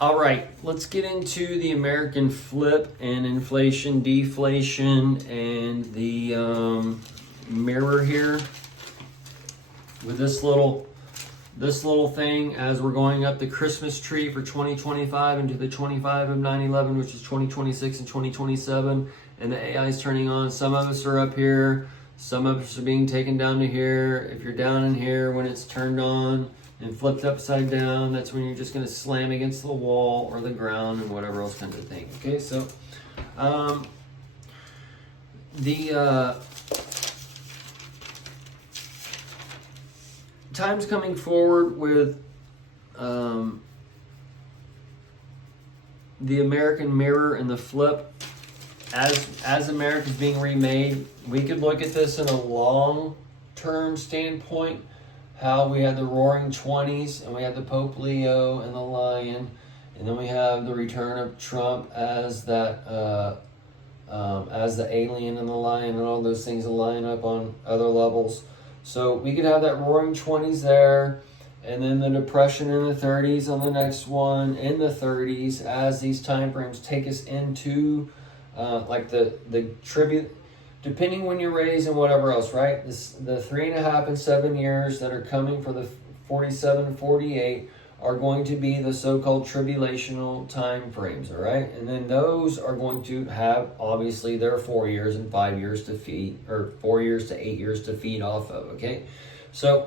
All right, let's get into the American flip and inflation, deflation, and the mirror here with this little thing as we're going up the Christmas tree for 2025 into the 25 of 9/11, which is 2026 and 2027, and the AI is turning on. Some of us are up here, some of us are being taken down to here. If you're down in here when it's turned on and flipped upside down, that's when you're just going to slam against the wall or the ground and whatever else kind of thing. Okay, so the times coming forward with the American mirror and the flip as America's being remade. We could look at this in a long term standpoint, how we had the Roaring Twenties and we had the Pope Leo and the Lion, and then we have the return of Trump as that as the alien and the lion and all those things line up on other levels. So we could have that Roaring Twenties there, and then the Depression in the 30s on the next one in the 30s as these time frames take us into like the tribute, depending when you're raised and whatever else, right? The 3.5 and 7 years that are coming for the 47 and 48 are going to be the so-called tribulational time frames, all right? And then those are going to have, obviously, their 4 years and 5 years to feed, or 4 years to 8 years to feed off of, okay? So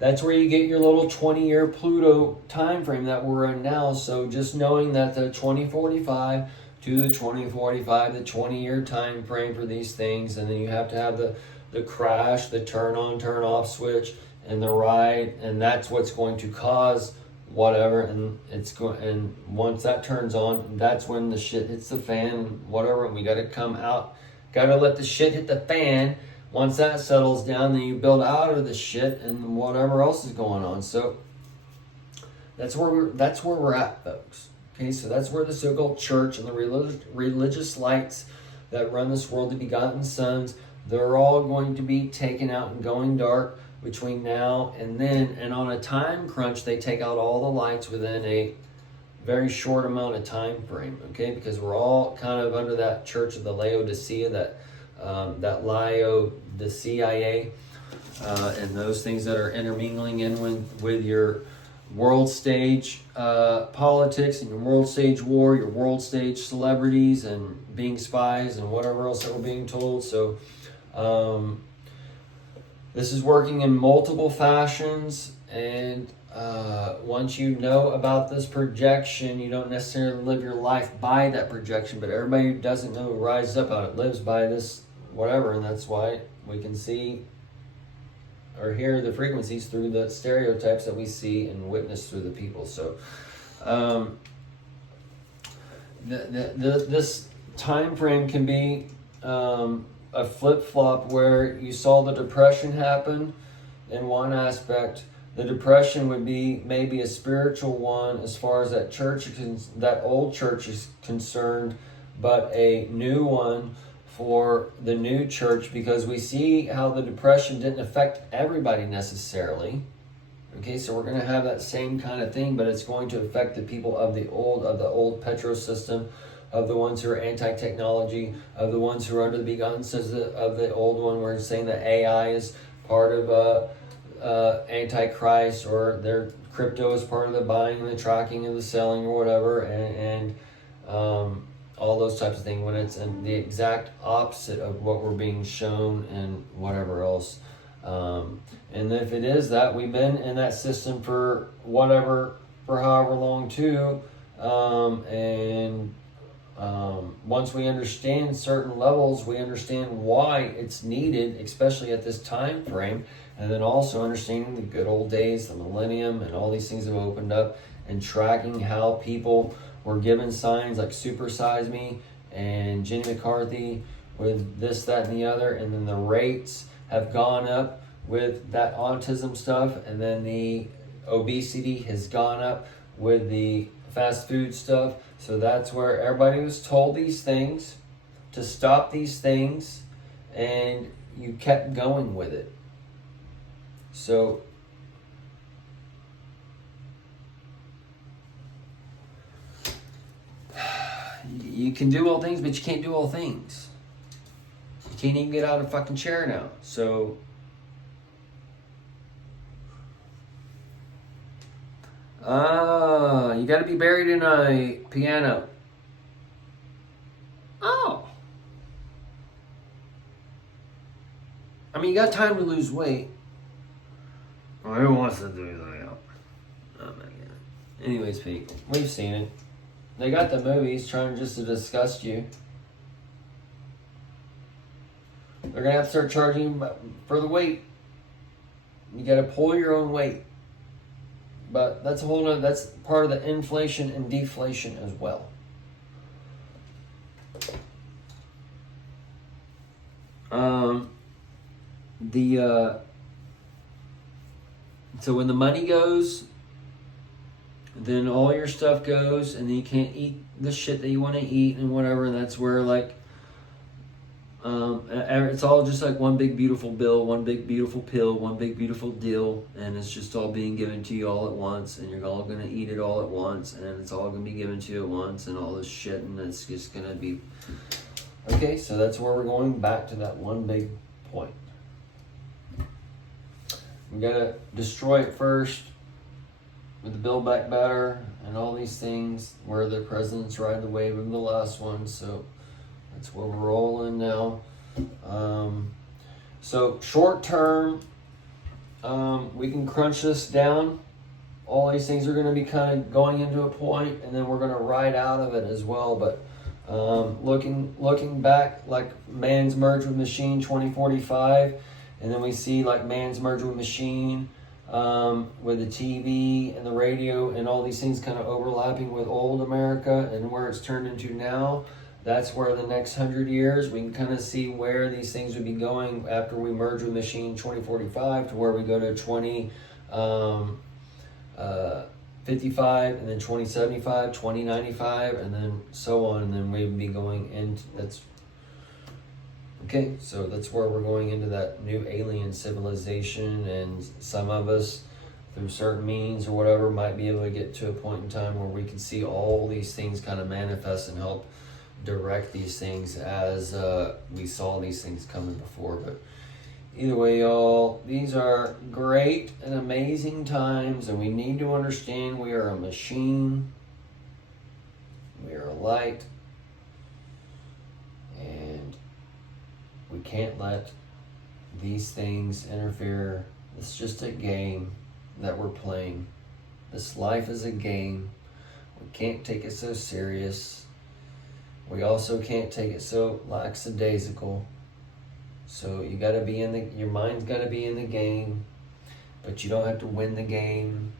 that's where you get your little 20-year Pluto time frame that we're in now. So just knowing that the 2045 to the 2045, the 20-year time frame for these things, and then you have to have the crash, the turn on, turn off switch, and the ride, and that's what's going to cause whatever, and and once that turns on, that's when the shit hits the fan, whatever, and we got to come out, got to let the shit hit the fan. Once that settles down, then you build out of the shit and whatever else is going on. So that's where we're at, folks. Okay, so that's where the so-called church and the religious lights that run this world, the begotten sons, they're all going to be taken out and going dark between now and then. And on a time crunch, they take out all the lights within a very short amount of time frame, okay? Because we're all kind of under that church of the Laodicea, that Laodicea, and those things that are intermingling in with your world stage politics and your world stage war, your world stage celebrities and being spies and whatever else that we're being told. So this is working in multiple fashions, and once you know about this projection, you don't necessarily live your life by that projection, but everybody who doesn't know rises up on it, lives by this whatever, and that's why we can see or hear the frequencies through the stereotypes that we see and witness through the people. So this time frame can be a flip-flop where you saw the Depression happen in one aspect. The Depression would be maybe a spiritual one as far as that old church is concerned, but a new one for the new church, because we see how the Depression didn't affect everybody necessarily. Okay, so we're going to have that same kind of thing, but it's going to affect the people of the old petro system, of the ones who are anti-technology, of the ones who are under the begotten sons of the old one. We're saying that AI is part of Antichrist, or their crypto is part of the buying and the tracking and the selling or whatever, and all those types of things, when it's in the exact opposite of what we're being shown and whatever else. And if it is that, we've been in that system for however long too, once we understand certain levels, we understand why it's needed, especially at this time frame, and then also understanding the good old days, the millennium, and all these things have opened up, and tracking how people were given signs like Super Size Me and Jenny McCarthy with this, that, and the other, and then the rates have gone up with that autism stuff, and then the obesity has gone up with the fast food stuff. So that's where everybody was told these things, to stop these things, and you kept going with it. So You can do all things, but you can't do all things. You can't even get out of a fucking chair now. So, you got to be buried in a piano. Oh. I mean, you got time to lose weight. Well, who wants to do that? Oh my god. Anyways, Pete, we've seen it. They got the movies trying just to disgust you. They're gonna have to start charging for the weight. You gotta pull your own weight. But that's a whole nother, that's part of the inflation and deflation as well. So when the money goes, then all your stuff goes, and then you can't eat the shit that you want to eat and whatever. And that's where like, it's all just like one big beautiful bill, one big beautiful pill, one big beautiful deal, and it's just all being given to you all at once, and you're all gonna eat it all at once, and it's all gonna be given to you at once, and all this shit, and it's just gonna be okay. So that's where we're going back to that one big point. We gotta destroy it first with the Build Back Better and all these things, where the presidents ride the wave of the last one. So that's where we're rolling now. So short term, we can crunch this down. All these things are going to be kind of going into a point, and then we're going to ride out of it as well. But looking back, like man's merge with machine 2045, and then we see like man's merge with machine with the TV and the radio and all these things kind of overlapping with old America and where it's turned into now. That's where the next 100 years, we can kind of see where these things would be going after we merge with machine 2045 to where we go to 2055 and then 2075, 2095, and then so on. And then we'd be going into, that's, okay, so that's where we're going into that new alien civilization, and some of us, through certain means or whatever, might be able to get to a point in time where we can see all these things kind of manifest and help direct these things as we saw these things coming before. But either way, y'all, these are great and amazing times, and we need to understand we are a machine, we are a light, and we can't let these things interfere. It's just a game that we're playing. This life is a game. We can't take it so serious. We also can't take it so lackadaisical. So you got to be your mind's got to be in the game, but you don't have to win the game.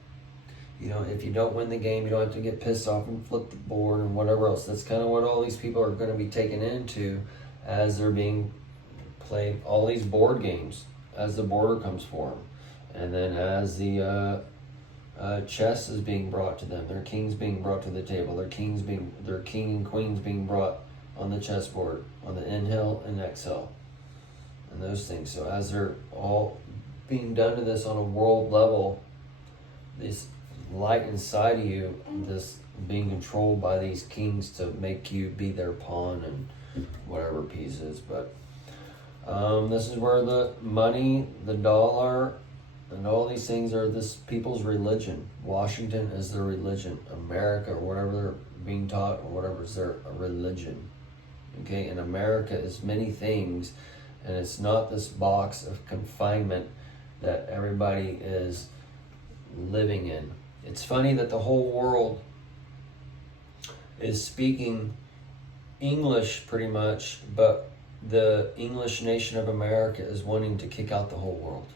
You know, if you don't win the game, you don't have to get pissed off and flip the board and whatever else. That's kind of what all these people are going to be taken into as they're being played, all these board games, as the border comes for them. And then as the chess is being brought to them, their kings being brought to the table, their king and queens being brought on the chessboard, on the inhale and exhale, and those things. So as they're all being done to this on a world level, this light inside of you, this being controlled by these kings to make you be their pawn and whatever pieces. But this is where the money, the dollar, and all these things are this people's religion. Washington is their religion. America, or whatever they're being taught, or whatever is their religion. Okay, and America is many things, and it's not this box of confinement that everybody is living in. It's funny that the whole world is speaking English pretty much, but the English nation of America is wanting to kick out the whole world.